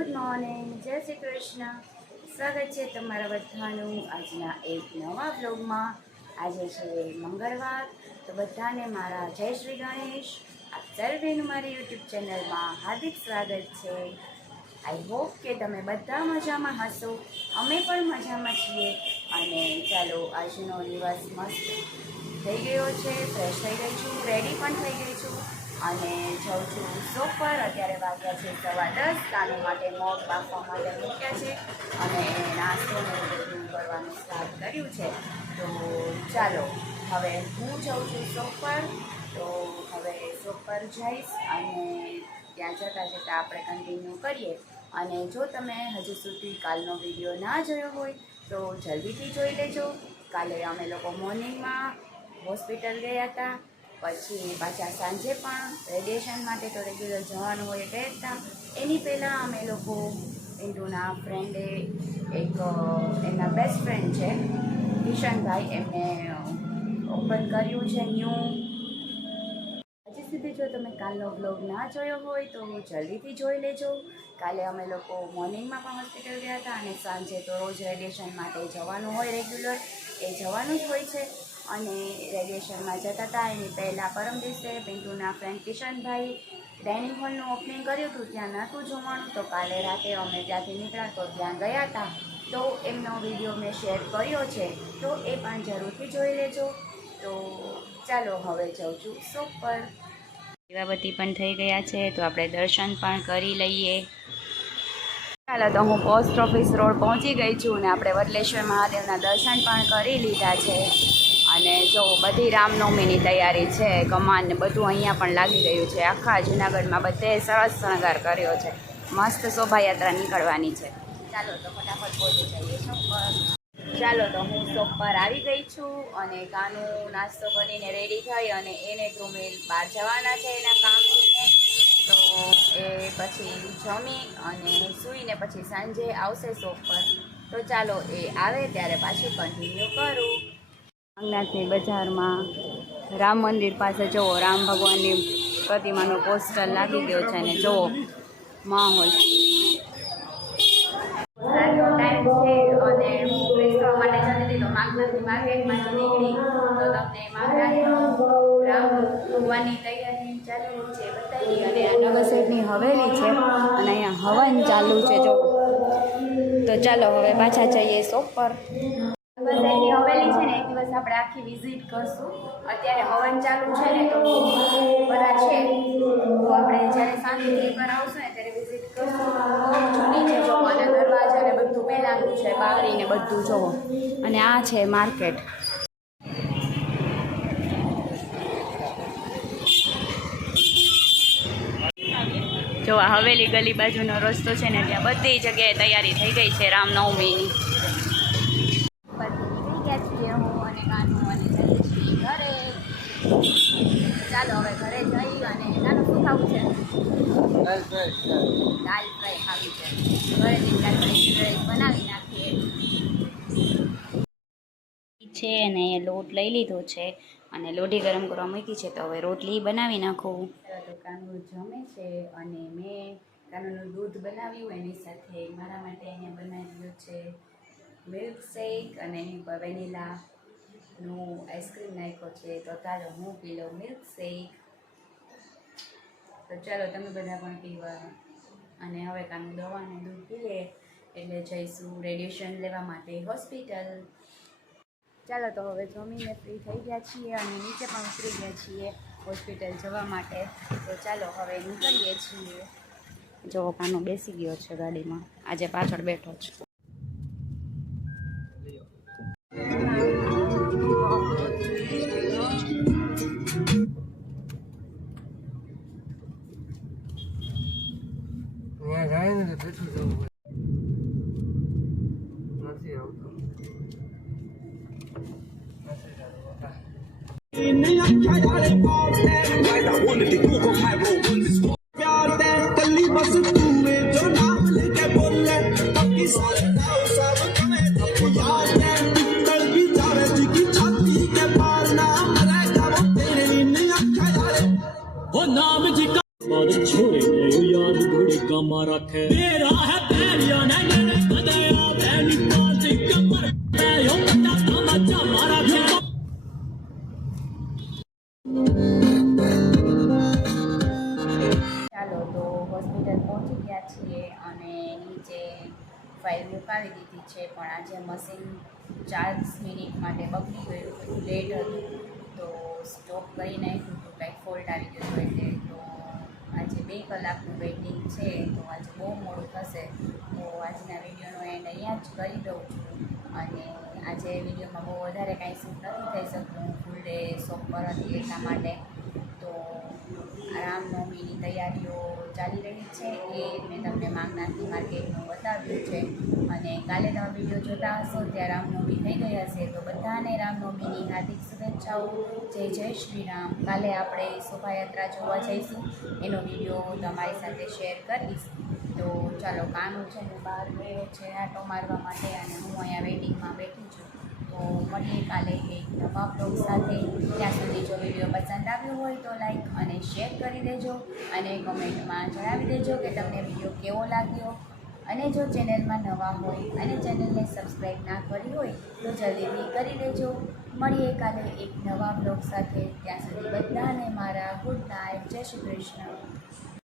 Good morning, જય શ્રી કૃષ્ણ. સ્વાગત છે તમારા બધાનું આજના એક નવા વ્લોગમાં. આજે છે મંગળવાર, તો બધાને મારા જય શ્રી ગણેશ. આપ સર્વેનું મારી યુટ્યુબ ચેનલમાં હાર્દિક સ્વાગત છે. આઈ હોપ કે તમે બધા મજામાં હશો. અમે પણ મજામાં છીએ. અને ચાલો, આજનો દિવસ મસ્ત થઈ ગયો છે. ફ્રેશ થઈ ગઈ છું, રેડી પણ થઈ ગઈ છું અને જાઉં છું શોપ પર. અત્યારે વાગ્યા છે 10:15. કાનો માટે મગ બાફવા માટે મૂક્યા છે અને નાસ્તોનું બધું કરવાનું સ્ટાર્ટ કર્યું છે. તો ચાલો, હવે હું જાઉં છું શોપ પર. તો હવે શોપ પર જઈશ અને ત્યાં જતાં આપણે કન્ટિન્યુ કરીએ. અને જો તમે હજુ સુધી કાલનો વિડીયો ના જોયો હોય તો જલ્દીથી જોઈ લેજો. કાલે અમે લોકો મોર્નિંગમાં હોસ્પિટલ ગયા હતા, પછી પાછા સાંજે પણ રેડિયેશન માટે તો રેગ્યુલર જવાનું હોય ગયા હતા. એની પહેલાં અમે લોકો ઇન્ટુના ફ્રેન્ડે એક એમના બેસ્ટ ફ્રેન્ડ છે કિશનભાઈ, એમને ઓપન કર્યું છે ન્યૂ. હજી સુધી જો તમે કાલનો બ્લોગ ના જોયો હોય તો જલ્દીથી જોઈ લેજો. કાલે અમે લોકો મોર્નિંગમાં પણ હોસ્પિટલ ગયા હતા અને સાંજે તો રોજ રેડિયેશન માટે જવાનું હોય રેગ્યુલર, એ જવાનું જ હોય છે. અને રેડિયેશનમાં જતા હતા એની પહેલાં પરમ દિવસે પિન્ટુના ફ્રેન્ડ કિશનભાઈ ડાઇનિંગ હોલનું ઓપનિંગ કર્યું હતું, ત્યાં નહોતું જોવાનું. તો કાલે રાતે અમે ત્યાંથી નીકળ્યા તો ત્યાં ગયા હતા, તો એમનો વિડીયો મેં શેર કર્યો છે, તો એ પણ જરૂરથી જોઈ લેજો. તો ચાલો, હવે જાઉં છું શોપ પર. દીવાબત્તી પણ થઈ ગયા છે, તો આપણે દર્શન પણ કરી લઈએ. ચાલો, તો હું પોસ્ટ ઓફિસ રોડ પહોંચી ગઈ છું અને આપણે વડલેશ્વર મહાદેવના દર્શન પણ કરી લીધા છે. અને જો બધી રામનવમીની તૈયારી છે, કમાન ને બધું અહીંયા પણ લાગી ગયું છે. આખા જૂનાગઢમાં બધે સરસ શણગાર કર્યો છે. મસ્ત શોભાયાત્રા નીકળવાની છે. ચાલો, તો ફટાફટ પહોંચી જઈએ શોપ પર. ચાલો, તો હું શોપ પર આવી ગઈ છું અને કાનું નાસ્તો કરીને રેડી થઈ અને એને ધ્રુમિલ બહાર જવાના છે એના કામથી. તો એ પછી જમી અને સૂઈને પછી સાંજે આવશે શોપ પર. તો ચાલો, એ આવે ત્યારે પાછું કન્ટિન્યુ કરું. અંગનાથની બજારમાં રામ મંદિર પાસે જુઓ, રામ ભગવાનની પ્રતિમાનો પોસ્ટર લાગી ગયો છે અને જુઓ માહોલ. રાતનો ટાઈમ છે અને હું ફ્રેશ થવા માટે જતી હતી તો માગનાથની માર્કેટમાંથી નીકળી તો તમને માગનાથનો રામ ભગવાનની તૈયારી ચાલુ છે બતાવી. અને આ નગર શેઠની હવેલી છે અને અહીંયા હવન ચાલુ છે જો. તો ચાલો, હવે પાછા જઈએ શોપ પર. બસ એની હવેલી છે ને, એક દિવસ આપણે આખી વિઝિટ કરશું. અત્યારે હવન ચાલુ છે ને તો બધા છે, તો આપણે જ્યારે શાંતિથી પર આવશું ને ત્યારે વિઝિટ કરશું. બહુ જૂની છે જો, અને દરવાજા ને બધું પહેલાંનું છે, બારી ને બધું જોવો. અને આ છે માર્કેટ. જો આ હવેલી ગલી બાજુનો રસ્તો છે ને, ત્યાં બધી જગ્યાએ તૈયારી થઈ ગઈ છે રામનવમીની. ચાલો, હવે ઘરે જઈ અને નાનું શું ખાવું છે? દાલ ફ્રાય ખાવી છે. ઘરેથી દાલ ફ્રાય બનાવી નાખીએ છે. અને લોટ લઈ લીધો છે અને લોઢી ગરમ કરવા મૂકી છે, તો હવે રોટલી બનાવી નાખું. તો કાનું જમે છે અને મેં કાનુનું દૂધ બનાવ્યું, એની સાથે મારા માટે અહીંયા બનાવ્યું છે મિલ્ક શેક અને એની ઉપર વેનીલાનું આઈસ્ક્રીમ નાખ્યો છે. તો ચાલો, હું પી લઉં મિલ્ક શેક. તો ચાલો, તમે બધા પણ પીવા. અને હવે કાનું દવાને દૂધ પીએ એટલે જઈશું રેડિયેશન લેવા માટે હોસ્પિટલ. ચાલો, તો હવે જમીને ફ્રી થઈ ગયા છીએ અને નીચે પણ ઉતરી ગયા છીએ હોસ્પિટલ જવા માટે. તો ચાલો, હવે નીકળીએ છીએ. જો કાનો બેસી ગયો છે ગાડીમાં, આજે પાછળ બેઠો છે. छोड़े यार घोड़े का मारा रखे तेरा है पैरिया ने बदया पैनी पांच कमर पे यो पता तमाचा मारा क्या ચાલો તો હોસ્પિટલ પહોંચી ગયા છીએ અને નીચે ફાઇલ મુકાવી દીધી છે, પણ આજે મશીન 40 મિનિટ માટે બગડી ગયું હતું, લેટ હતું તો સ્ટોપ કરી નાખ્યું હતું, કંઈક ફોલ્ટ આવી ગયો હતો એટલે તો આજે 2 કલાકનું વેઇટિંગ છે, તો આજે બહુ મોડું થશે. તો આજના વિડીયોનો એન્ડ અહીંયા જ કરી દઉં છું અને આજે વિડીયોમાં બહુ વધારે કાંઈ શૂટ નથી થઈ શકતું, ફૂલ ડે શોપ પર હતી એટલા માટે. તો રામનવમીની તૈયારીઓ ચાલી રહી છે એ મેં તમને માંગનાથી માર્કેટનું બતાવ્યું છે અને કાલે તમે વિડીયો જોતા હશો ત્યાં રામનવમી થઈ ગઈ હશે. તો બધાને રામનવમીની હાર્દિક શુભેચ્છાઓ. જય જય શ્રી રામ. કાલે આપણે શોભાયાત્રા જોવા જઈશું, એનો વિડીયો તમારી સાથે શેર કરીશ. તો ચાલો, કાનું છે ને બહાર ગયો છે આટો મારવા માટે અને હું અહીંયા વેઇટિંગમાં બેઠી છું. તો મળીએ કાલે એક નવા બ્લોગ સાથે. ત્યાં સુધી જો વિડીયો પસંદ આવ્યો હોય તો લાઈક અને શેર કરી દેજો અને કમેન્ટમાં જણાવી દેજો કે તમને વિડીયો કેવો લાગ્યો. અને જો ચેનલમાં નવા હોય અને ચેનલને સબસ્ક્રાઈબ ના કરી હોય તો જલ્દીથી કરી દેજો. મળીએ કાલે એક નવા બ્લોગ સાથે. ત્યાં સુધી બધાને મારા ગુડ નાઇટ. જય શ્રી કૃષ્ણ.